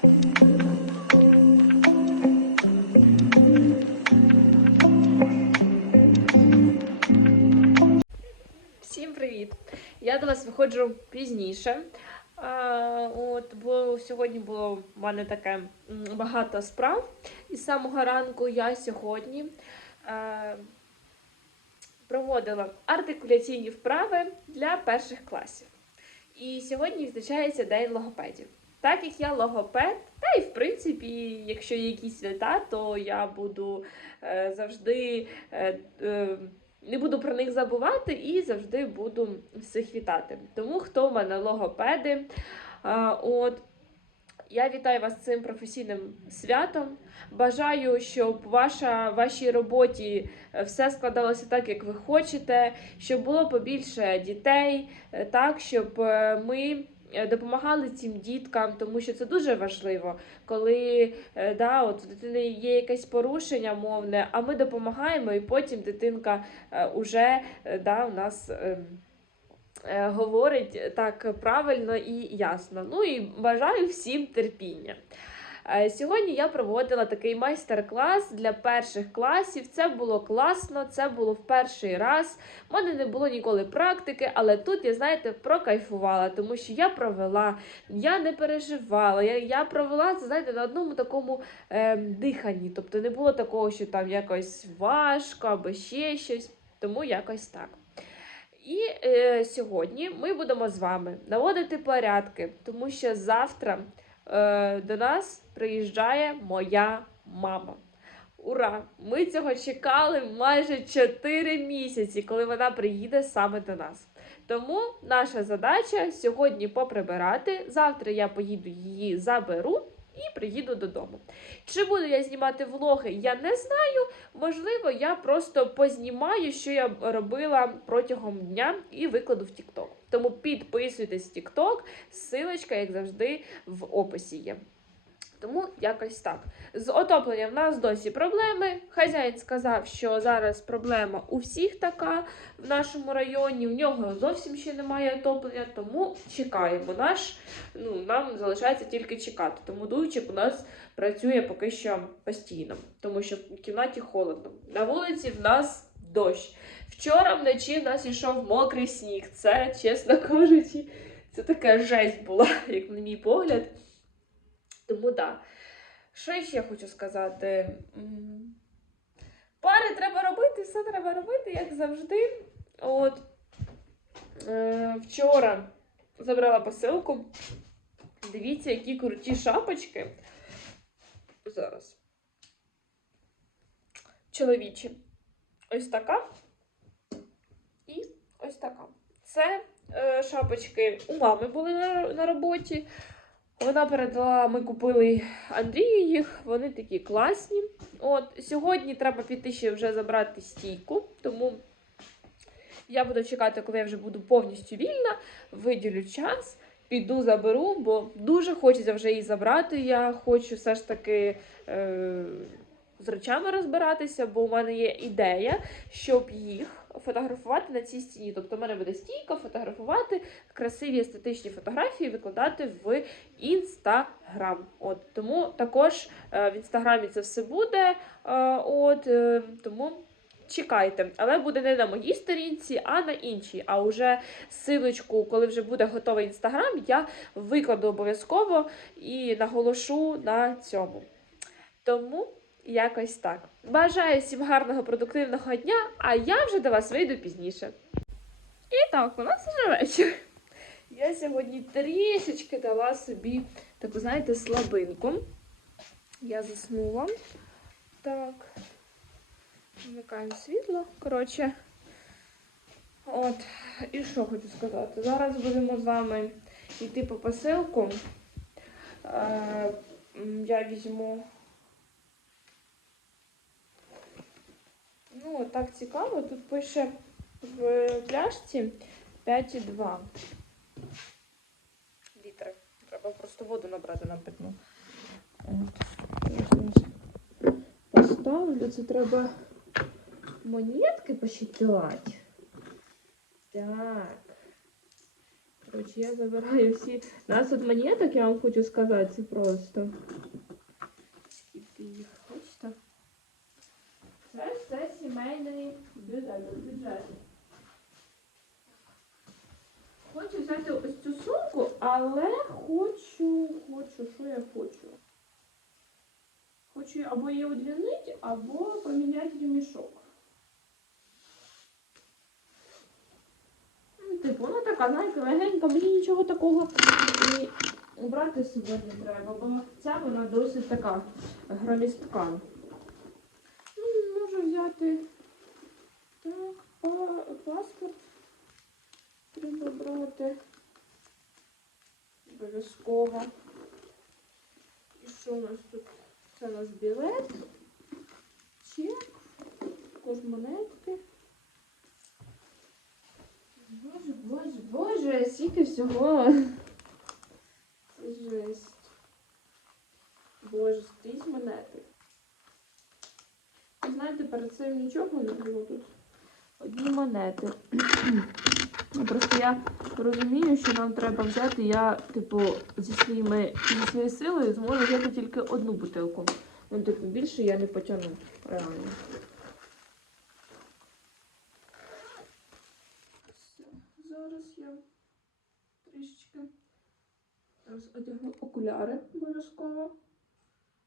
Всім привіт! Я до вас виходжу пізніше. А, от, бо сьогодні було в мене таке багато справ. І з самого ранку я сьогодні е, проводила артикуляційні вправи для перших класів. І сьогодні відзначається День логопедів. Так як я логопед, та й в принципі, якщо є якісь свята, то я буду е, завжди. Е, е, не буду про них забувати і завжди буду всіх вітати. Тому хто в мене логопеди, а, от. Я вітаю вас цим професійним святом. Бажаю, щоб ваша вашій роботі е, все складалося так, як ви хочете, щоб було побільше дітей, е, так щоб е, ми е, допомагали цим діткам, тому що це дуже важливо, коли е, да, от у дитини є якесь порушення мовне, а ми допомагаємо, і потім дитинка вже е, да, у нас. ем, е, Говорить так правильно і ясно. Ну і бажаю всім терпіння. Е, Сьогодні я проводила такий майстер-клас для перших класів. Це було класно, це було в перший раз. У мене не було ніколи практики, але тут я, знаєте, прокайфувала, тому що я провела, я не переживала. Я, я провела це, знаєте, на одному такому е, диханні. Тобто не було такого, що там якось важко або ще щось. Тому якось так. І е, сьогодні ми будемо з вами наводити порядки, тому що завтра е, до нас приїжджає моя мама. Ура! Ми цього чекали майже 4 місяці, коли вона приїде саме до нас. Тому наша задача сьогодні поприбирати. Завтра я поїду її заберу і приїду додому. Чи буду я знімати влоги, я не знаю. Можливо, я просто познімаю, що я робила протягом дня, і викладу в TikTok. Тому підписуйтесь в TikTok, ссылочка, як завжди, в описі є. Тому якось так. З отопленням в нас досі проблеми. Хазяїн сказав, що зараз проблема у всіх така в нашому районі. В нього зовсім ще немає отоплення, тому чекаємо. Наш, ну, нам залишається тільки чекати. Тому дуйчик у нас працює поки що постійно, тому що в кімнаті холодно. На вулиці в нас дощ. Вчора вночі в нас йшов мокрий сніг. Це, чесно кажучи, це така жесть була, як на мій погляд. Тому. Да. Що ще хочу сказати? Пари треба робити, все треба робити, як завжди. От е, вчора забрала посилку. Дивіться, які круті шапочки. Зараз. Чоловічі. Ось така. І ось така. Це е, шапочки у мами були на, на роботі. Вона передала, ми купили Андрію їх, вони такі класні. От Сьогодні треба піти ще вже забрати стійку, тому я буду чекати, коли я вже буду повністю вільна, виділю час, піду заберу, бо дуже хочеться вже її забрати. Я хочу все ж таки е- з речами розбиратися, бо у мене є ідея, щоб їх фотографувати на цій стіні. Тобто, в мене буде стійка, фотографувати красиві естетичні фотографії, викладати в інстаграм. От тому також е, в інстаграмі це все буде. Е, от е, тому. Чекайте, але буде не на моїй сторінці, а на іншій. А вже силочку, коли вже буде готовий інстаграм, я викладу обов'язково і наголошу на цьому. Тому якось так. Бажаю всім гарного продуктивного дня, а я вже до вас вийду пізніше. І так, у нас вже вечір. Я сьогодні трішечки дала собі таку, знаєте, слабинку. Я заснула. Так. Вмикаємо світло. Коротше. От. І що хочу сказати? Зараз будемо з вами йти по посилку. Е, я візьму. Ну, так цікаво. Тут пише в пляшці 5,2 літри. Треба просто воду набрати на питну. От. Я зараз Поставлю, це треба монетки посчитати. Так. Коротше, я забираю всі. У нас тут монеток, я вам хочу сказати, це просто. Сімейний бюджет. Хочу взяти ось цю сумку, але хочу, хочу, що я хочу? Хочу або її удлінити, або поміняти ремішок. Ну, Типу, вона така, знаєте, легенька, мені нічого такого і брати з не треба, бо ця вона досить така громістка. Ну, можу взяти так, па- паспорт. Треба брати. Обов'язково. І що у нас тут? Це у нас білет, чек, також монетки. Боже, боже, боже, скільки всього. Це жесть. Боже, стоїть монети. Знаєте, перед цим нічого не було тут. Одні монети. Ну, Просто я розумію, що нам треба взяти. Я, типу, зі своїми зі своєю силою зможу взяти тільки одну бутилку. Ну, типу, більше я не потягну. Реально. Зараз я трішечки одягну окуляри обов'язково.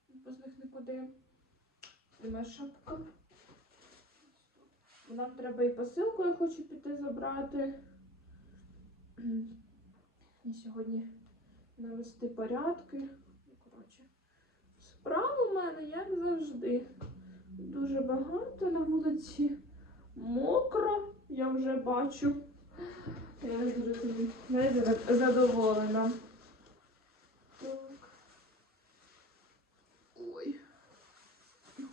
Без них нікуди. Немає шапка. Нам треба і посилку, я хочу піти забрати. І сьогодні навести порядки. Ну, коротше, справ у мене, як завжди, дуже багато на вулиці. Мокро, я вже бачу. Я дуже знаєте, задоволена. Так. Ой.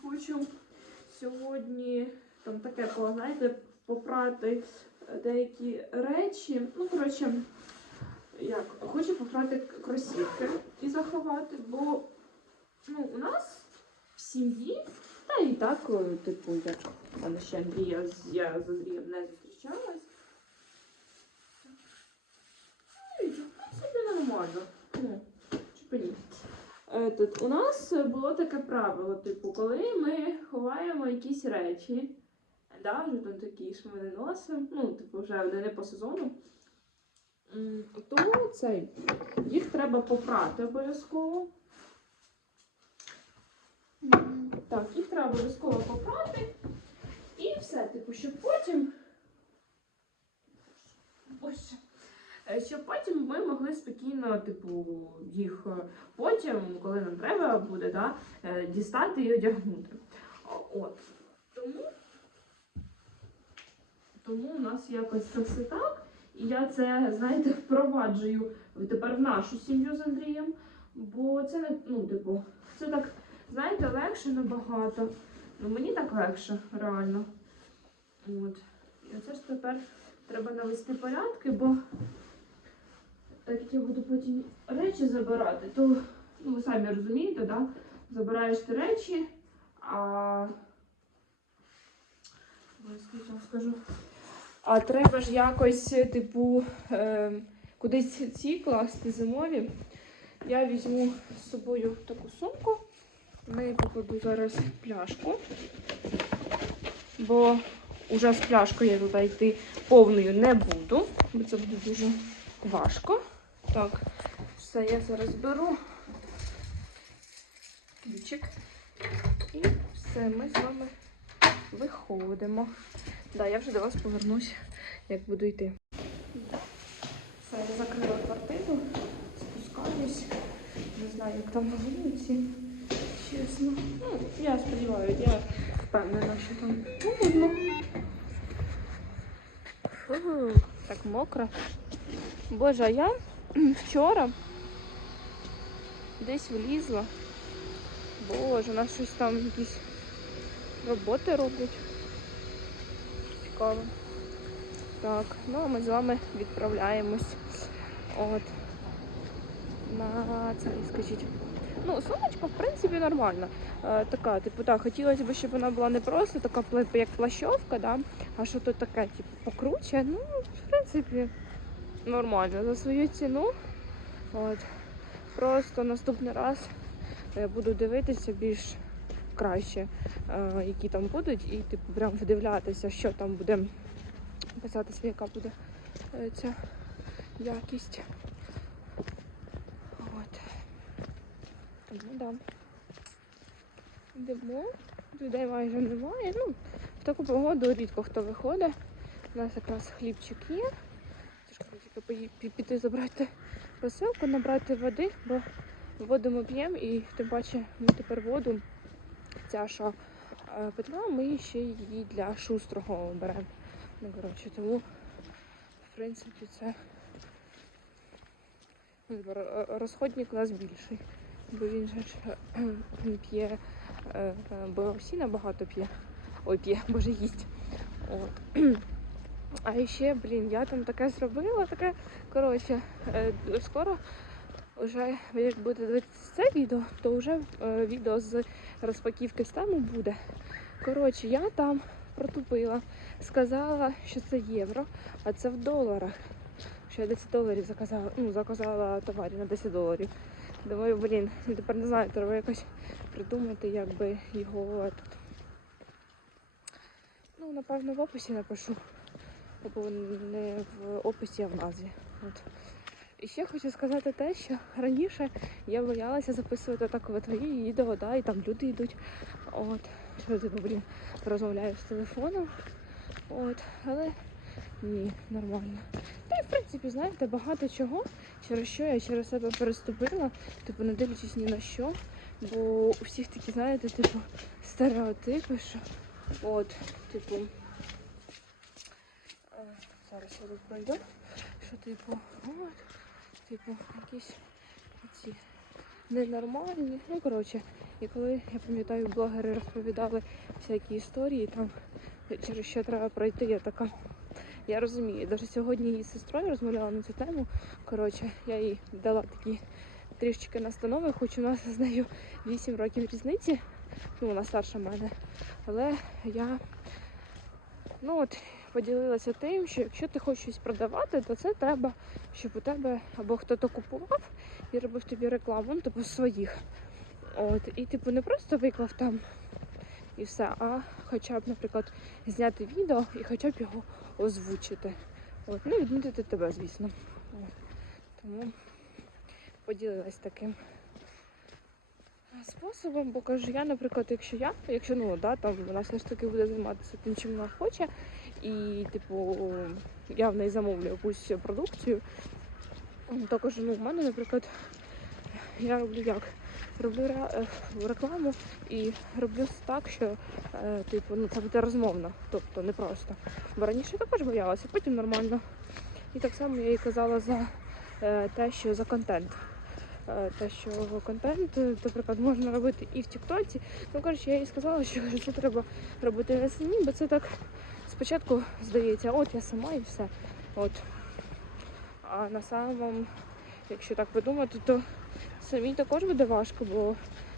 Хочу сьогодні там таке, знаєте, попрати деякі речі. Ну, коротше, як, хочу попрати кросівки і заховати, бо ну, у нас в сім'ї, та і так, е, типу, як в мене ще Андрія, я з Андрієм не зустрічалась. Ну. Ну. Е, Тут у нас було таке правило, типу, коли ми ховаємо якісь речі, да, вже там такі ми носимо, ну, типу, вже вони не по сезону, м, то цей, їх треба попрати обов'язково. Так, їх треба обов'язково попрати. І все, типу, щоб потім. Ось. Е, Щоб потім ми могли спокійно, типу, їх е, потім, коли нам треба буде, да, е, дістати і одягнути. От. Тому, тому у нас якось це все так. І я це, знаєте, впроваджую тепер в нашу сім'ю з Андрієм. Бо це не, ну, типу, це так, знаєте, легше набагато. Ну, мені так легше, реально. От. І оце ж тепер треба навести порядки, бо так як я буду потім речі забирати, то ну, ви самі розумієте, да? забираєш ти речі, а скажіть, скажу. А треба ж якось, типу, е, кудись ці класти зимові. Я візьму з собою таку сумку. В неї покладу зараз пляшку, бо уже з пляшкою я туди йти повною не буду, бо це буде дуже важко. Так, все, я зараз беру ключик. І все, ми з вами виходимо. Да, я вже до вас повернусь, як буду йти. Все, я закрила квартиру, спускаюсь. Не знаю, як там на вулиці. Чесно. Ну, я сподіваюся, я впевнена, що там холодно. Так мокро. Боже, а я вчора десь влізла. Боже, у нас щось там якісь роботи роблять. Цікаво. Так, ну а ми з вами відправляємось. От. На цей, скажіть. Ну, сумочка, в принципі, нормальна. Е, така, типу, так, хотілося б, щоб вона була не просто така, як плащовка, да? а що то таке, типу, покруче. Ну, в принципі, нормально за свою ціну. От. Просто наступний раз буду дивитися більш краще, е, які там будуть, і типу прям вдивлятися, що там буде писатися, яка буде е, ця якість. От. Тому да. Йдемо. Людей майже немає. Ну, в таку погоду рідко хто виходить. У нас якраз хлібчик є. Тільки піти забрати посилку, набрати води, бо воду ми п'ємо і тим паче ми тепер воду, ця що е, ми ще її для шустрого беремо. Ну, коротше, тому, в принципі, це ро- розходник у нас більший. Бо він же е, п'є, е, е, бо всі набагато п'є. Ой, п'є, боже, їсть. От. А ще, блін, я там таке зробила, таке, коротше, е, скоро вже, як будете дивитися це відео, то вже е, відео з розпаківки стану буде. Коротше, я там протупила, сказала, що це євро, а це в доларах. Що я 10 доларів заказала, ну, заказала товарів на 10 доларів. Думаю, блін, я тепер не знаю, треба якось придумати, як би його тут. Ну, напевно, в описі напишу. Або не в описі, а в назві. От. І ще хочу сказати те, що раніше я боялася записувати так в твої відео, да, і там люди йдуть. От, що типу, блін, розмовляю з телефоном. От, але ні, нормально. Та й в принципі, знаєте, багато чого, через що я через себе переступила, типу, не дивлячись ні на що. Бо у всіх такі, знаєте, типу, стереотипи, що от, типу. е, Зараз я тут пройду. Що типу, от, типу, якісь ці ненормальні. Ну, коротше, і коли я пам'ятаю, блогери розповідали всякі історії, там через що треба пройти, я така. Я розумію. Навіть сьогодні її з сестрою розмовляла на цю тему. Коротше, я їй дала такі трішечки настанови, хоч у нас з нею 8 років різниці. Ну, вона старша мене. Але я ну от поділилася тим, що якщо ти хочеш щось продавати, то це треба, щоб у тебе або хто-то купував і робив тобі рекламу, ну, типу своїх. От, і типу не просто виклав там і все, а хоча б, наприклад, зняти відео і хоча б його озвучити. От, ну, відмітити тебе, звісно. От, тому поділилась таким способом, бо кажу, я, наприклад, якщо я, якщо ну да, там вона все ж таки буде займатися тим, чим вона хоче, і типу я в неї замовлю якусь продукцію, то кажу, ну в мене, наприклад, я роблю як? Роблю е, рекламу і роблю так, що е, типу, ну, це буде розмовно, тобто не просто. Бо раніше також боялася, потім нормально. І так само я їй казала за е, те, що за контент. Е, те, що контент, е, наприклад, можна робити і в Тіктоці. Ну, коротше, я їй сказала, що це треба робити не самі, бо це так спочатку здається, от я сама і все. От. А на самому, якщо так подумати, то самій також буде важко, бо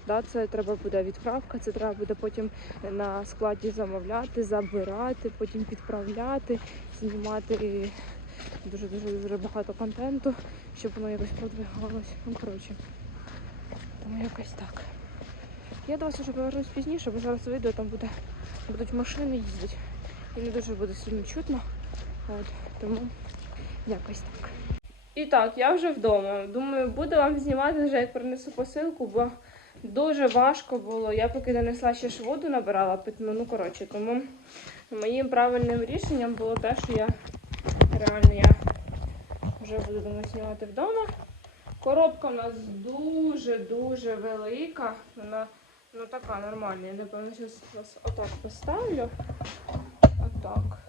да, це треба буде відправка, це треба буде потім на складі замовляти, забирати, потім відправляти, знімати дуже дуже багато контенту, щоб воно якось продвигалось. Ну коротше, тому якось так. Я до вас вже повернусь пізніше, бо зараз вийду, там буде, будуть машини їздити. І не дуже буде сильно чутно. От, тому якось так. І так, я вже вдома. Думаю, буду вам знімати вже як принесу посилку, бо дуже важко було. Я поки донесла ще ж воду набирала питну, ну коротше, тому моїм правильним рішенням було те, що я реально я вже буду думаю, знімати вдома. Коробка у нас дуже-дуже велика. Вона ну така нормальна. Я напевно зараз отак поставлю. Отак.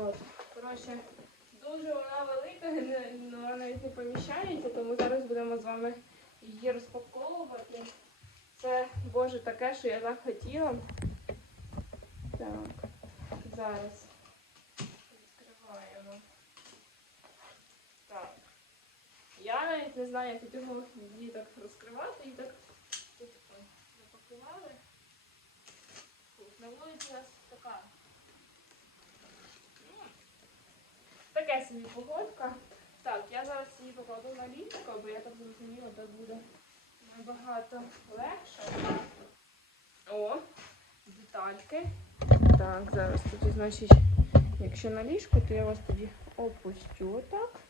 От. Коротше, дуже вона велика, ну, вона навіть не поміщається, тому зараз будемо з вами її розпаковувати. Це, боже, таке, що я так хотіла. Так, зараз відкриваємо. Так. Я навіть не знаю, як тут його її так розкривати і так тут запакували. На вулиці у нас така. м, таке собі погодка. Так, я зараз її покладу на ліжко, бо я так зрозуміла, так буде набагато легше. О, детальки. Так, зараз тоді, значить, якщо на ліжко, то я вас тоді опустю так.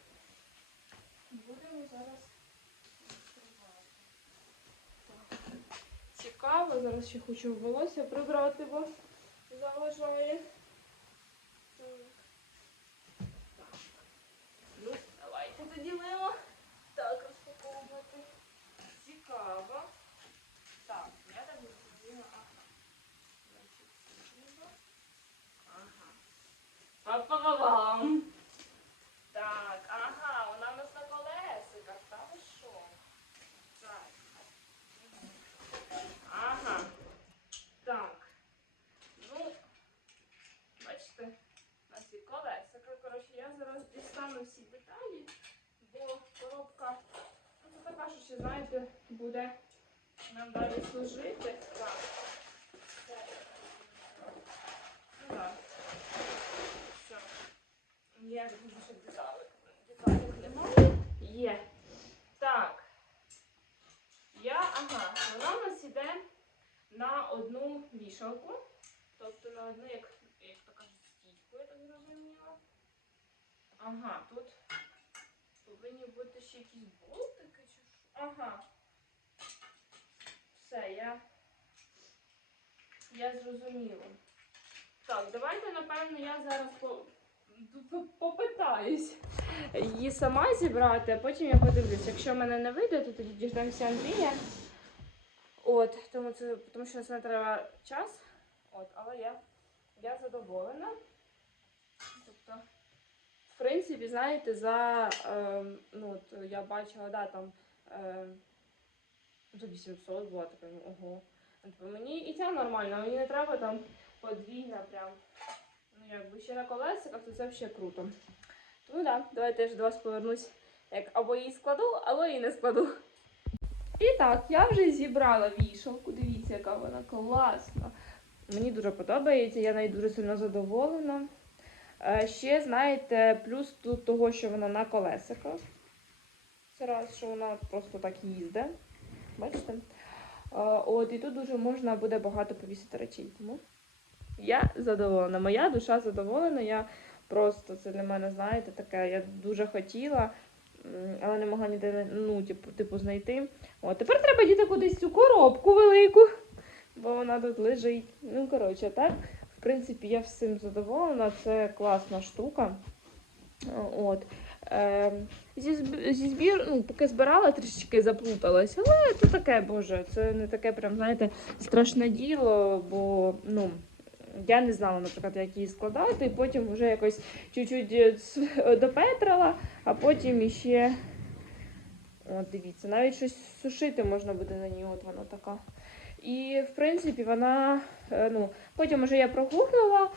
Будемо зараз відкривати. Цікаво, зараз ще хочу волосся прибрати, бо заважає. Так. Так. Ну, давайте тоді мимо. Так, розпаковувати. Цікаво. Так, я так зрозуміла, ага. Значить, сюди. Ага. Па-па-па-пам. Так, ага, вона у нас на колесиках, та ви що? Так. Ага. Так. Ну, бачите, у нас є колесика. Коротше, я зараз дістану всі деталі, бо коробка ну, це така, що ще, знаєте, буде нам далі служити. Так. Це. Ну, так. Все. Ще деталей. Деталей немає. Є. Так. Я, ага, вона у нас іде на одну вішалку. Тобто на одну, як, як то стійку, я так зрозуміла. Ага, тут повинні бути ще якісь болтики чи що. Ага. Все, я, я зрозуміла. Так, давайте, напевно, я зараз по, по- попитаюсь її сама зібрати, а потім я подивлюсь. Якщо мене не вийде, то тоді діждемося Андрія. От, тому, це, тому що це треба час. От, але я, я задоволена. Тобто, в принципі, знаєте, за е, ну, от, я бачила, да, там е, за 800 була така, ну, ого. Тобто, мені і ця нормальна, мені не треба там подвійна прям. Ну, якби ще на колесиках, то це ще круто. Тому так, да, давайте ж до вас повернусь. Як або її складу, або її не складу. І так, я вже зібрала вішалку. Дивіться, яка вона класна. Мені дуже подобається, я нею дуже сильно задоволена. Е, Ще, знаєте, плюс тут того, що вона на колесиках. Це раз, що вона просто так їздить. Бачите? От, і тут дуже можна буде багато повісити речей. Тому я задоволена. Моя душа задоволена. Я просто це для мене, знаєте, таке, я дуже хотіла, але не могла ніде ну, типу, типу, знайти. От, тепер треба діти кудись цю коробку велику, бо вона тут лежить. Ну, коротше, так. В принципі, я всім задоволена, це класна штука. От. Е, зі, зі збір, ну, поки збирала, трішечки заплуталась, але це таке, боже, це не таке прям, знаєте, страшне діло, бо ну, я не знала, наприклад, як її складати, і потім вже якось чуть-чуть е, допетрила, а потім іще. От, дивіться, навіть щось сушити можна буде на ній, от вона така. І, в принципі, вона, е, ну, потім вже я прогуглила,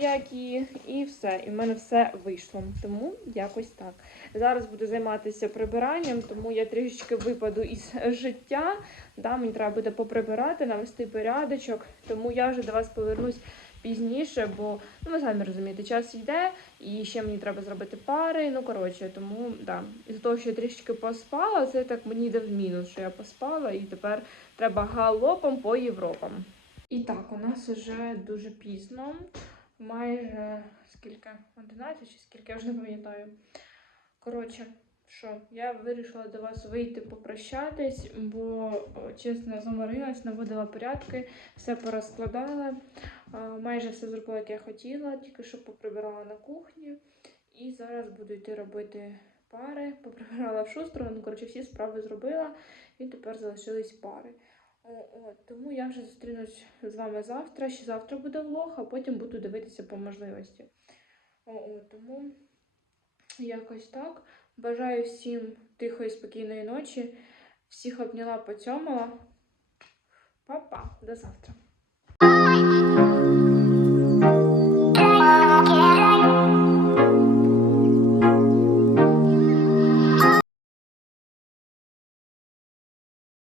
як її, і все. І в мене все вийшло. Тому якось так. Зараз буду займатися прибиранням, тому я трішечки випаду із життя. Да, мені треба буде поприбирати, навести порядочок. Тому я вже до вас повернусь пізніше, бо ну ви самі розумієте, час йде, і ще мені треба зробити пари. Ну коротше, тому да. Із того, що я трішечки поспала, це так мені йде в мінус, що я поспала, і тепер треба галопом по Європам. І так, у нас вже дуже пізно, майже скільки? 11 чи скільки я вже не пам'ятаю. Коротше, що я вирішила до вас вийти попрощатись, бо чесно заморилась, наводила порядки, все порозкладала. Майже все зробила, як я хотіла, тільки що поприбирала на кухні. І зараз буду йти робити пари. Поприбирала в шустру, ну коротше, всі справи зробила, і тепер залишились пари. О, о, тому я вже зустрінусь з вами завтра. Ще завтра буде влог, а потім буду дивитися по можливості. Тому якось так. Бажаю всім тихої, спокійної ночі. Всіх обняла, поцьомала. Па-па, до завтра.